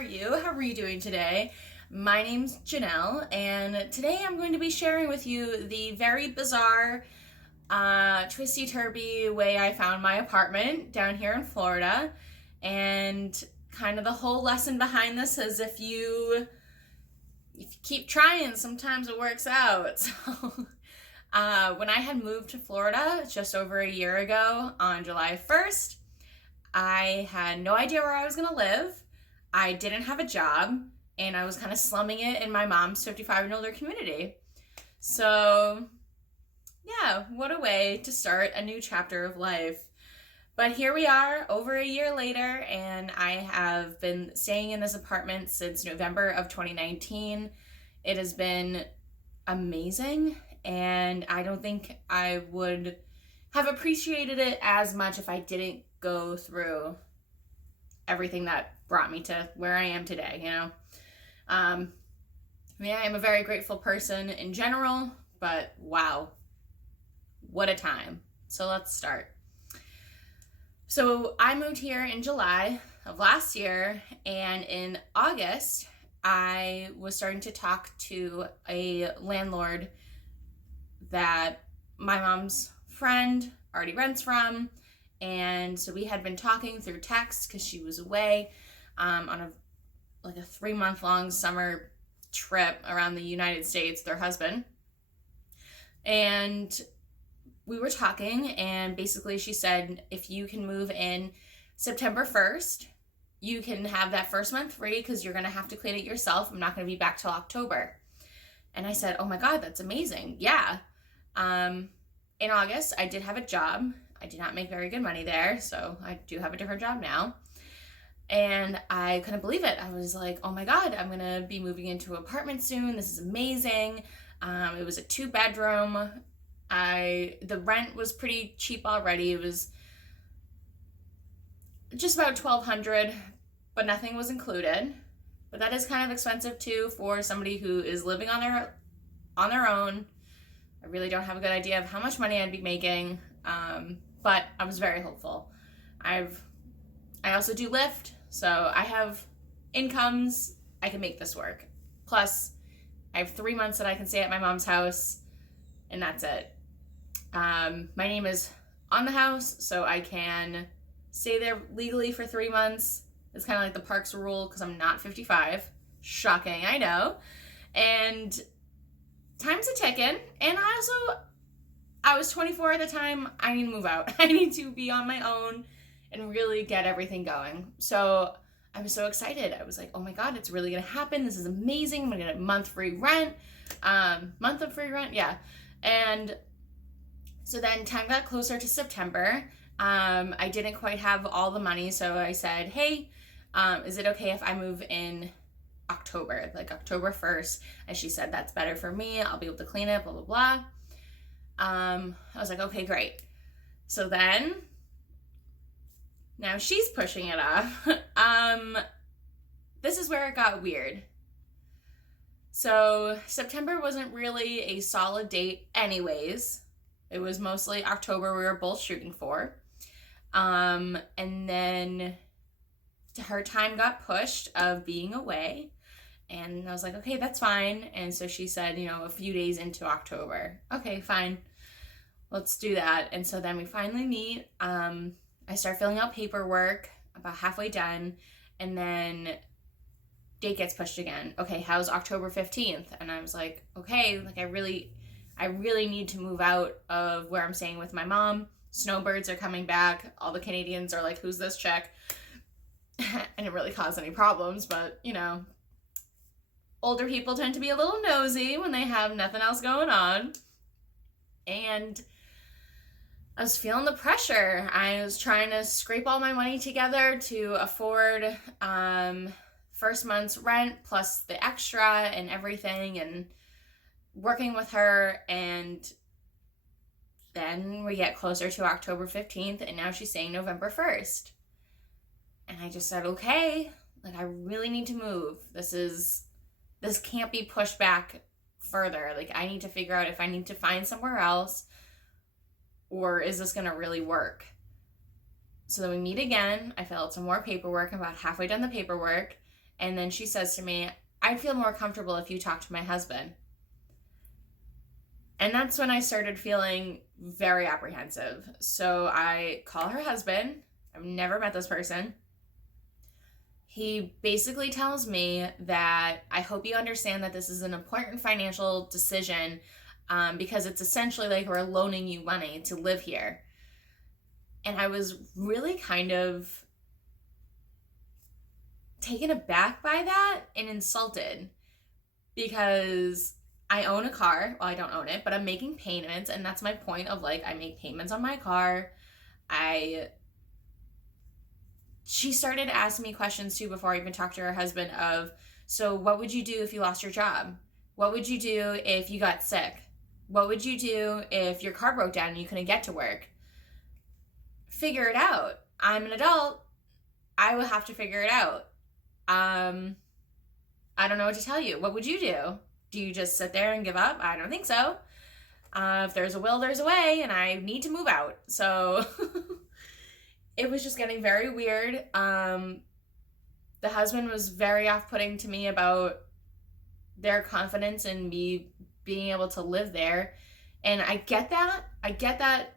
are you? How are you doing today? My name's Janelle, and today I'm going to be sharing with you the very bizarre, twisty-turvy way I found my apartment down here in Florida, and kind of the whole lesson behind this is if you keep trying, sometimes it works out. So, when I had moved to Florida just over a year ago on July 1st, I had no idea where I was going to live. I didn't have a job, and I was kind of slumming it in my mom's 55 and older community. So, yeah, what a way to start a new chapter of life. But here we are, over a year later, and I have been staying in this apartment since November of 2019. It has been amazing, and I don't think I would have appreciated it as much if I didn't go through everything that brought me to where I am today, I am a very grateful person in general, but wow, what a time. So let's start. So I moved here in July of last year, and in August, I was starting to talk to a landlord that my mom's friend already rents from. And so we had been talking through text because she was away on a 3-month-long summer trip around the United States with her husband. And we were talking, and basically she said, if you can move in September 1st, you can have that first month free because you're going to have to clean it yourself. I'm not going to be back till October. And I said, oh my God, that's amazing. Yeah. In August, I did have a job. I did not make very good money there, so I do have a different job now. And I couldn't believe it. I was like, oh my God, I'm going to be moving into an apartment soon. This is amazing. It was a 2-bedroom. The rent was pretty cheap already. It was just about $1,200, but nothing was included. But that is kind of expensive too for somebody who is living on their own. I really don't have a good idea of how much money I'd be making, but I was very hopeful. I also do Lyft, so I have incomes. I can make this work. Plus, I have 3 months that I can stay at my mom's house, and that's it. My name is on the house, so I can stay there legally for 3 months. It's kind of like the parks rule because I'm not 55. Shocking, I know. And time's a ticking. And I was 24 at the time. I need to move out. I need to be on my own and really get everything going. So I was so excited. I was like, oh my God, it's really going to happen. This is amazing. I'm going to get a month free rent. Month of free rent, yeah. And so then time got closer to September. I didn't quite have all the money, so I said, hey, is it okay if I move in October, like October 1st? And she said, that's better for me. I'll be able to clean it, blah, blah, blah. I was like, okay, great. So then, now she's pushing it off. This is where it got weird. So September wasn't really a solid date anyways. It was mostly October we were both shooting for. And then her time got pushed of being away. And I was like, okay, that's fine. And so she said, a few days into October. Okay, fine. Let's do that. And so then we finally meet. I start filling out paperwork, about halfway done. And then date gets pushed again. Okay, how's October 15th? And I was like, okay, I really need to move out of where I'm staying with my mom. Snowbirds are coming back. All the Canadians are like, who's this chick? And it didn't really cause any problems, but, older people tend to be a little nosy when they have nothing else going on. And I was feeling the pressure. I was trying to scrape all my money together to afford first month's rent plus the extra and everything, and working with her. And then we get closer to October 15th, and now she's saying November 1st. And I just said, okay, I really need to move. This can't be pushed back further. I need to figure out if I need to find somewhere else, or is this going to really work? So then we meet again. I fill out some more paperwork. I'm about halfway done the paperwork. And then she says to me, I'd feel more comfortable if you talked to my husband. And that's when I started feeling very apprehensive. So I call her husband. I've never met this person. He basically tells me that I hope you understand that this is an important financial decision because it's essentially like we're loaning you money to live here. And I was really kind of taken aback by that and insulted because I own a car. Well, I don't own it, but I'm making payments, and that's my point of like, I make payments on my car. She started asking me questions too before I even talked to her husband of, so what would you do if you lost your job? What would you do if you got sick? What would you do if your car broke down and you couldn't get to work? Figure it out. I'm an adult. I will have to figure it out. I don't know what to tell you. What would you do? Do you just sit there and give up? I don't think so. If there's a will, there's a way, and I need to move out. So it was just getting very weird. The husband was very off-putting to me about their confidence in me being able to live there. And I get that.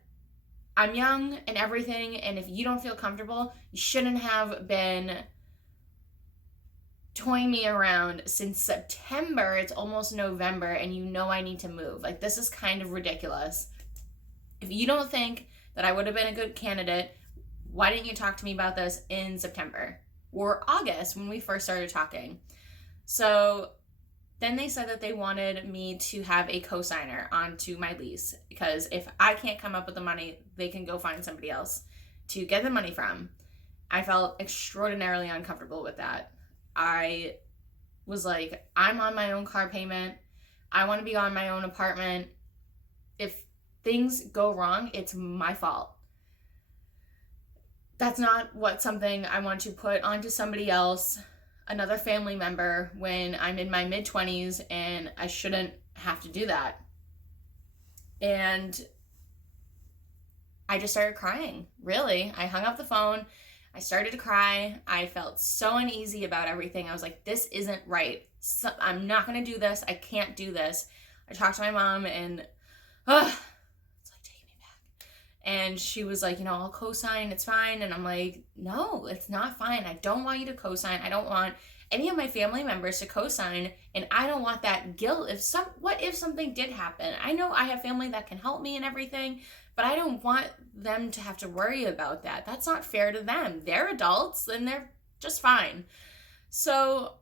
I'm young and everything, and if you don't feel comfortable, you shouldn't have been toying me around since September. It's almost November, and you know I need to move. Like, this is kind of ridiculous. If you don't think that I would have been a good candidate, why didn't you talk to me about this in September or August when we first started talking? So then they said that they wanted me to have a co-signer onto my lease because if I can't come up with the money, they can go find somebody else to get the money from. I felt extraordinarily uncomfortable with that. I was like, I'm on my own car payment. I want to be on my own apartment. If things go wrong, it's my fault. That's not something I want to put onto somebody else, another family member, when I'm in my mid-20s, and I shouldn't have to do that. And I just started crying, really. I hung up the phone. I started to cry. I felt so uneasy about everything. I was like, this isn't right. I'm not going to do this. I can't do this. I talked to my mom, and it's like taking me back. And she was like, I'll co-sign. It's fine. And I'm like, no, it's not fine. I don't want you to co-sign. I don't want any of my family members to co-sign, and I don't want that guilt. What if something did happen? I know I have family that can help me and everything, but I don't want them to have to worry about that. That's not fair to them. They're adults and they're just fine. So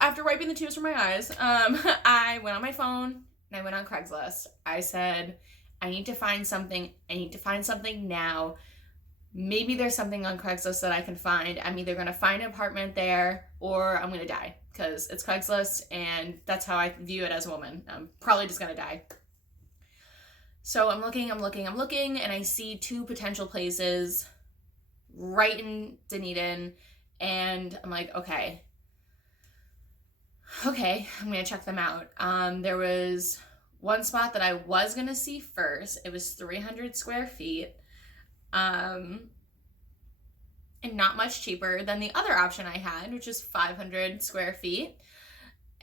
after wiping the tears from my eyes, I went on my phone and I went on Craigslist. I said, I need to find something. I need to find something now. Maybe there's something on Craigslist that I can find. I'm either going to find an apartment there or I'm going to die because it's Craigslist and that's how I view it as a woman. I'm probably just going to die. So I'm looking, and I see two potential places right in Dunedin, and I'm like, okay, I'm going to check them out. There was one spot that I was going to see first. It was 300 square feet, and not much cheaper than the other option I had, which is 500 square feet.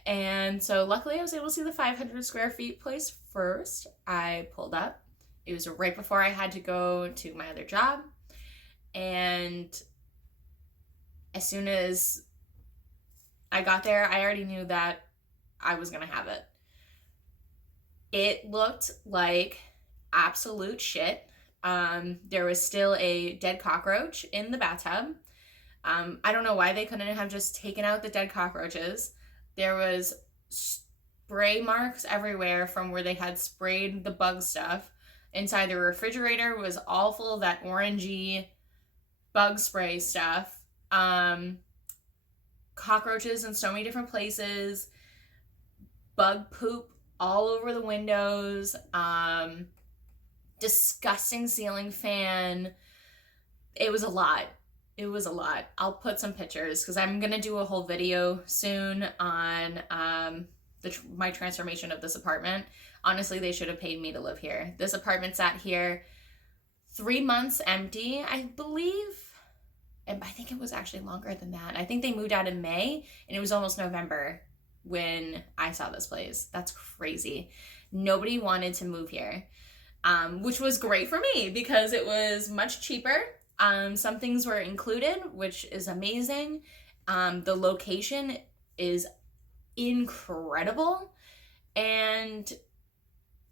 And so luckily I was able to see the 500 square feet place first. I pulled up. It was right before I had to go to my other job. And as soon as I got there, I already knew that I was going to have it. It looked like absolute shit. There was still a dead cockroach in the bathtub. I don't know why they couldn't have just taken out the dead cockroaches. There was spray marks everywhere from where they had sprayed the bug stuff. Inside the refrigerator was all full of that orangey bug spray stuff. Cockroaches in so many different places. Bug poop all over the windows. Disgusting ceiling fan. It was a lot. I'll put some pictures because I'm going to do a whole video soon on my transformation of this apartment. Honestly, they should have paid me to live here. This apartment sat here 3 months empty, I believe. and I think it was actually longer than that. I think they moved out in May, and it was almost November when I saw this place. That's crazy. Nobody wanted to move here, which was great for me because it was much cheaper. Some things were included, which is amazing. The location is incredible, and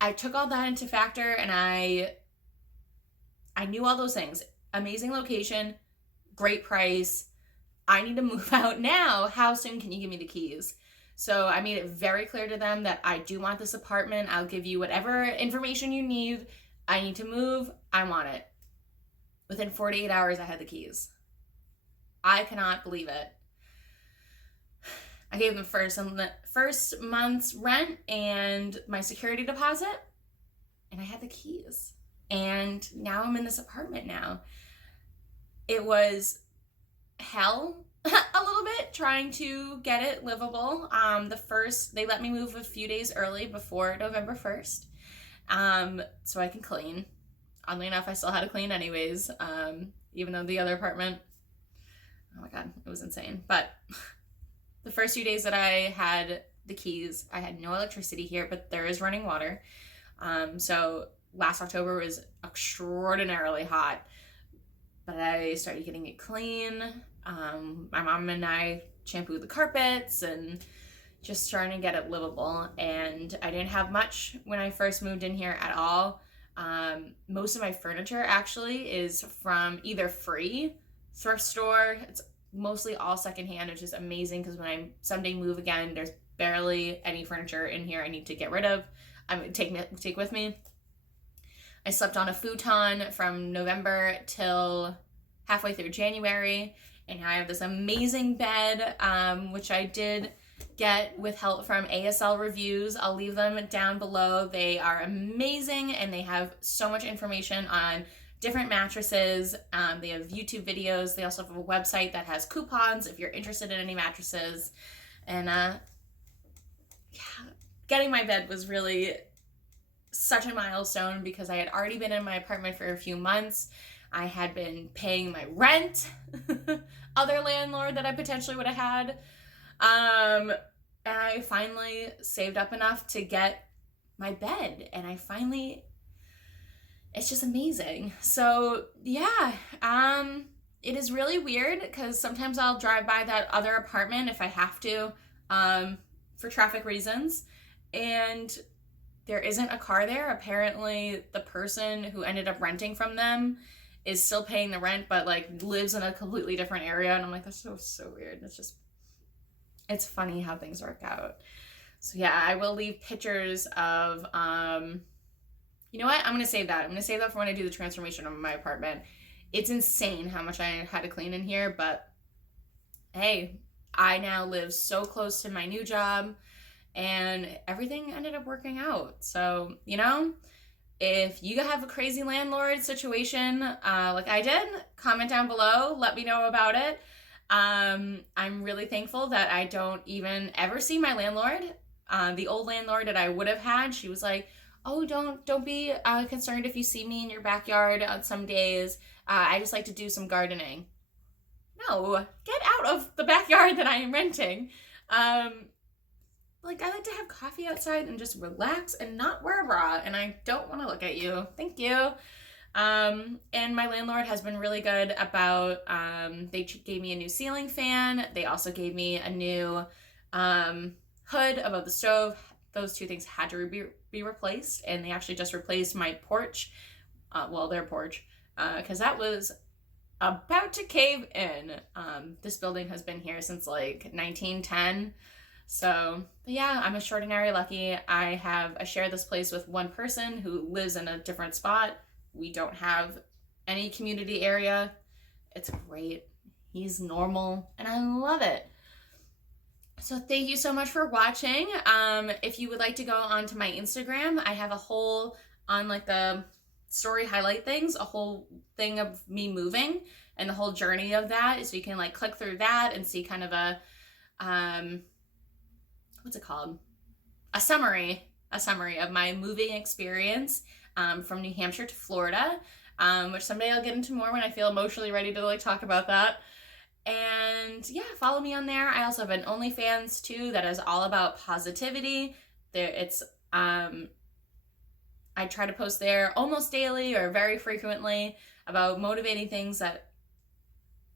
I took all that into factor, and I knew all those things. Amazing location, great price. I need to move out now. How soon can you give me the keys? So I made it very clear to them that I do want this apartment. I'll give you whatever information you need. I need to move. I want it. Within 48 hours, I had the keys. I cannot believe it. I gave them first month's rent and my security deposit, and I had the keys. And now I'm in this apartment now. It was hell a little bit trying to get it livable. They let me move a few days early before November 1st, so I can clean. Oddly enough, I still had to clean anyways, even though the other apartment, oh my God, it was insane. But the first few days that I had the keys, I had no electricity here, but there is running water. So last October was extraordinarily hot, but I started getting it clean. My mom and I shampooed the carpets and just trying to get it livable. And I didn't have much when I first moved in here at all. Most of my furniture actually is from either free thrift store. It's mostly all secondhand, which is amazing because when I someday move again, there's barely any furniture in here I need to get rid of. Take with me. I slept on a futon from November till halfway through January, and now I have this amazing bed, which I did get with help from ASL Reviews. I'll leave them down below. They are amazing, and they have so much information on different mattresses. They have YouTube videos. They also have a website that has coupons if you're interested in any mattresses. And getting my bed was really such a milestone because I had already been in my apartment for a few months. I had been paying my rent, other landlord that I potentially would have had. And I finally saved up enough to get my bed, and it's just amazing. So yeah, it is really weird because sometimes I'll drive by that other apartment if I have to, for traffic reasons, and there isn't a car there. Apparently the person who ended up renting from them is still paying the rent, but like lives in a completely different area. And I'm like, that's so weird. It's funny how things work out. So yeah, I will leave pictures of, you know what? I'm going to save that. I'm going to save that for when I do the transformation of my apartment. It's insane how much I had to clean in here, but hey, I now live so close to my new job, and everything ended up working out. So, you know, if you have a crazy landlord situation like I did, comment down below. Let me know about it. I'm really thankful that I don't even ever see my landlord. The old landlord that I would have had, she was like, oh, don't be concerned if you see me in your backyard on some days. I just like to do some gardening. No, get out of the backyard that I am renting. Like, I like to have coffee outside and just relax and not wear a bra, and I don't want to look at you. Thank you. And my landlord has been really good about, they gave me a new ceiling fan. They also gave me a new hood above the stove. Those two things had to be replaced, and they actually just replaced my porch, their porch, because that was about to cave in. This building has been here since like 1910. So yeah, I'm extraordinarily lucky. I share this place with one person who lives in a different spot. We don't have any community area. It's great. He's normal, and I love it. So thank you so much for watching. If you would like to go onto my Instagram, I have a whole, on like the story highlight things, a whole thing of me moving and the whole journey of that. So you can like click through that and see kind of a, what's it called? A summary of my moving experience from New Hampshire to Florida. which someday I'll get into more when I feel emotionally ready to like talk about that. And yeah, follow me on there. I also have an OnlyFans too that is all about positivity. I try to post there almost daily or very frequently about motivating things that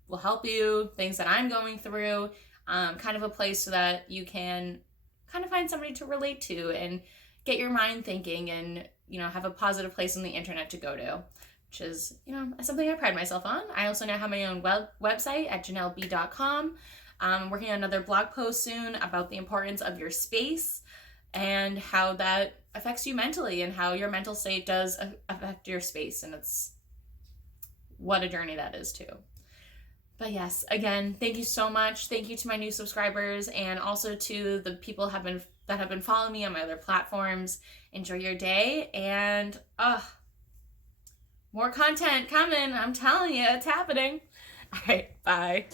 will help you, things that I'm going through, kind of a place so that you can kind of find somebody to relate to and get your mind thinking and, have a positive place on the internet to go to, which is, something I pride myself on. I also now have my own website at thejinelleb.com. I'm working on another blog post soon about the importance of your space and how that affects you mentally and how your mental state does affect your space. And it's what a journey that is too. But yes, again, thank you so much. Thank you to my new subscribers and also to the people that have been following me on my other platforms. Enjoy your day, and more content coming. I'm telling you, it's happening. All right, bye.